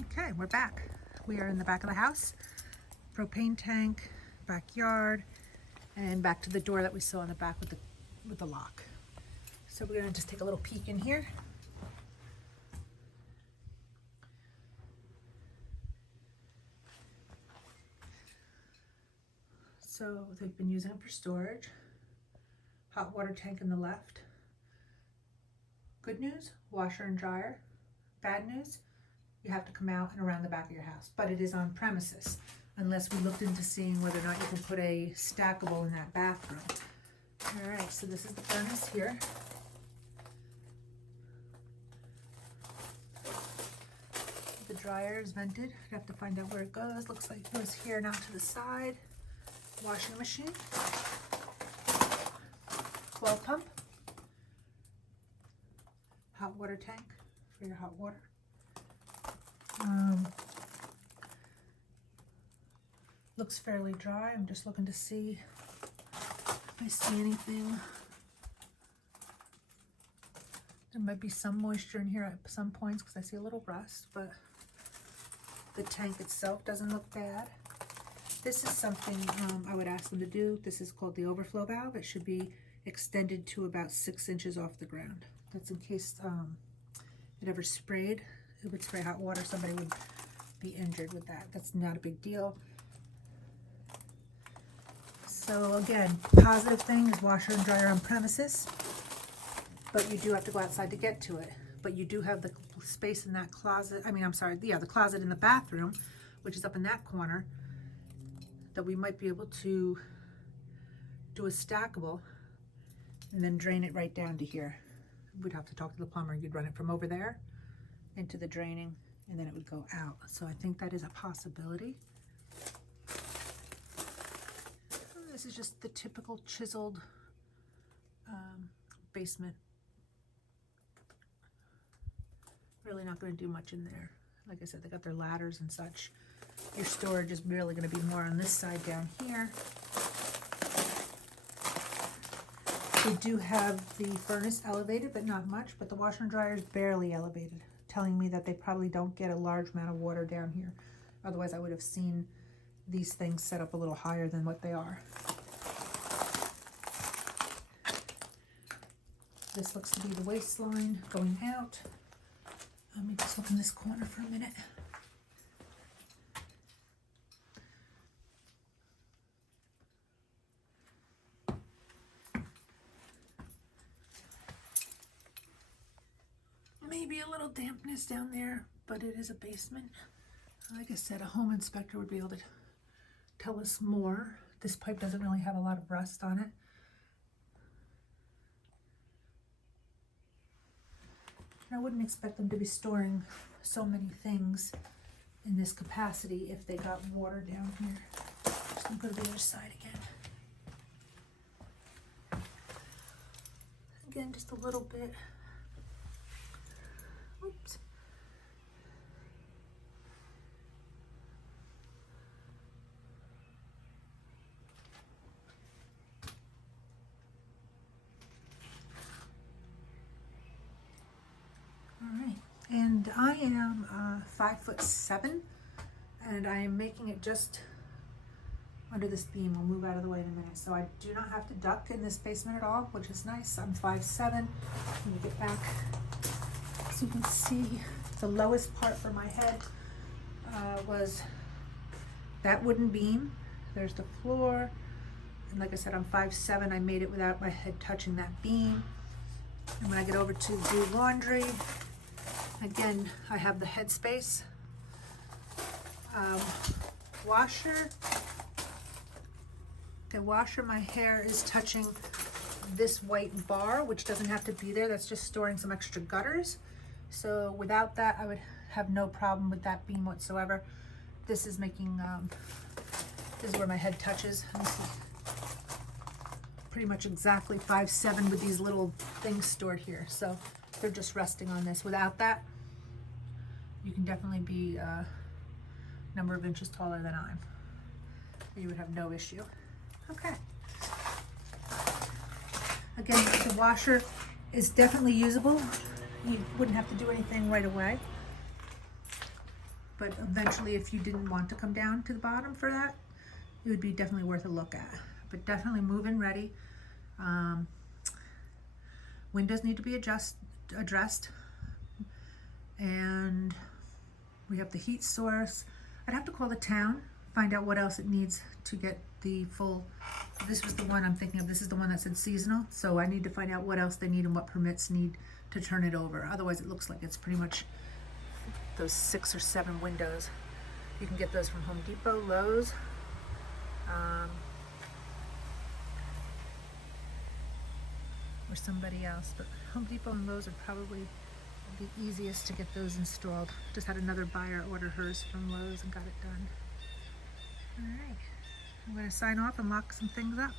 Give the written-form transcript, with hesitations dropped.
Okay, we're back. We are in the back of the house, propane tank, backyard, and back to the door that we saw in the back with the lock. So we're gonna just take a little peek in here. So they've been using it for storage. Hot water tank in the left. Good news, washer and dryer. Bad news, you have to come out and around the back of your house, but it is on premises, unless we looked into seeing whether or not you can put a stackable in that bathroom. All right, so this is the furnace here. The dryer is vented. I have to find out where it goes. Looks like it goes here, now to the side. Washing machine. Well pump. Hot water tank for your hot water. Looks fairly dry. I'm just looking to see if I see anything. There might be some moisture in here at some points because I see a little rust, but the tank itself doesn't look bad. This is something I would ask them to do. This is called the overflow valve. It should be extended to about 6 inches off the ground. That's in case it ever sprayed. It would spray hot water, somebody would be injured with that. That's not a big deal. So again, positive thing is washer and dryer on premises, but you do have to go outside to get to it. But you do have the space in that closet, the closet in the bathroom, which is up in that corner, that we might be able to do a stackable and then drain it right down to here. We'd have to talk to the plumber. You'd run it from over there into the draining, and then it would go out. So I think that is a possibility. This is just the typical chiseled basement. Really not going to do much in there. Like I said, they got their ladders and such. Your storage is really going to be more on this side down here. They do have the furnace elevated, but not much, but the washer and dryer is barely elevated, telling me that they probably don't get a large amount of water down here. Otherwise, I would have seen these things set up a little higher than what they are. This looks to be the waistline going out. Let me just look in this corner for a minute. Maybe a little dampness down there, but it is a basement. Like I said, a home inspector would be able to tell us more. This pipe doesn't really have a lot of rust on it. I wouldn't expect them to be storing so many things in this capacity if they got water down here. Just gonna go to the other side again. Again, just a little bit. Oops. All right, and I am 5'7", and I am making it just under this beam. We'll move out of the way in a minute. So I do not have to duck in this basement at all, which is nice. I'm 5'7". Let me get back so you can see the lowest part for my head was that wooden beam. There's the floor, and like I said, I'm 5'7". I made it without my head touching that beam. And when I get over to do laundry, again, I have the head space. Washer. The washer, my hair is touching this white bar, which doesn't have to be there. That's just storing some extra gutters. So without that, I would have no problem with that beam whatsoever. This is making, this is where my head touches. Let me see. Pretty much exactly 5'7" with these little things stored here. So they're just resting on this. Without that, you can definitely be a number of inches taller than I am. You would have no issue. Okay. Again, the washer is definitely usable. You wouldn't have to do anything right away. but eventually if you didn't want to come down to the bottom for that, it would be definitely worth a look at. But definitely move-in ready. Windows need to be addressed, and we have the heat source. I'd have to call the town, find out what else it needs to get the full. This was the one I'm thinking of. This is the one that said seasonal, so I need to find out what else they need and what permits need to turn it over. Otherwise it looks like it's pretty much those 6 or 7 windows. You can get those from Home Depot, Lowe's, or somebody else, but Home Depot and Lowe's are probably the easiest to get those installed. Just had another buyer order hers from Lowe's and got it done. All right, I'm going to sign off and lock some things up.